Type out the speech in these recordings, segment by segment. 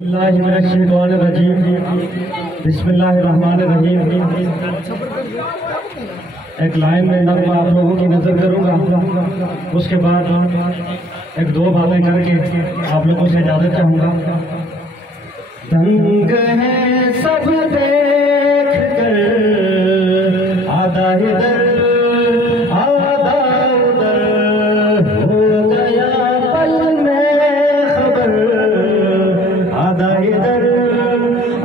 बिस्मिल्लाहिर्रहमानिर्रहीम। एक लाइन में नग़्मा आप लोगों की नजर करूंगा, उसके बाद एक दो बातें करके आप लोगों से इजाजत चाहूंगा। दंग है सब देख कर, आधा इधर आधा उधर, हो गया पल में खबर, आधा इधर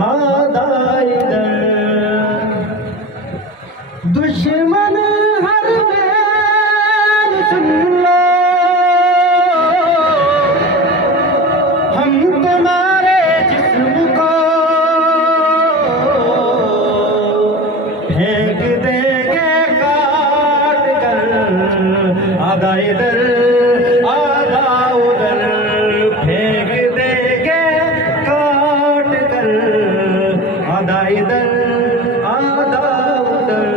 आधा इधर। दुश्मन हर बैल सुन लो, हम तुम्हारे जिस्म को फेंक देंगे काट कर, आधा इधर आधा उधर, फेंक देंगे काट कर, आधा इधर आधा उधर।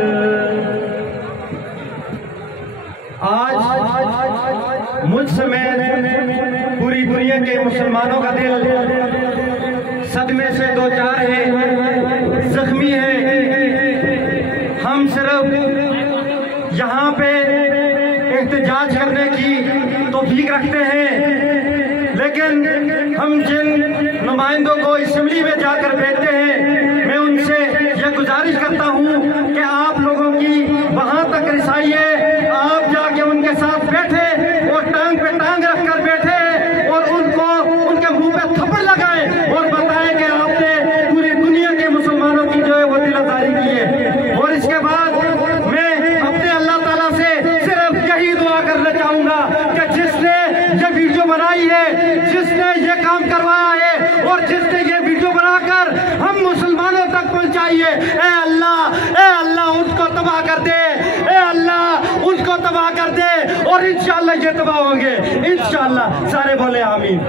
आज मुझ समेत पूरी दुनिया के मुसलमानों का दिल सदमे से दो चार है, जख्मी है। हम सिर्फ यहाँ पे एहतजाज करने की तौफीक रखते हैं, लेकिन हम जिन नुमाइंदों को असेंबली में जाकर भेजते हैं, मैं उनसे यह गुजारिश करता हूँ कि आप लोगों की वहाँ तक रिसाई है, आप जाके उनके साथ बैठे और टांग पे टांग रखकर बैठे और उनको उनके मुंह पे थप्पड़ लगाए और बताएं कि आपने पूरी दुनिया के मुसलमानों की जो है वो दिलासारी की है। और इसके बाद मैं अपने अल्लाह ताला से सिर्फ यही दुआ करना चाहूंगा कि जिसने ये वीडियो बनाई है, जिसने ये काम करवाया है और जिसने ये वीडियो बनाकर हम मुसलमानों तक पहुंचाई है, ए अल्लाह उनको तबाह कर दे, ए अल्लाह उनको तबाह कर दे और इंशाअल्लाह ये तबाह होंगे, इंशाअल्लाह। सारे बोले आमीन।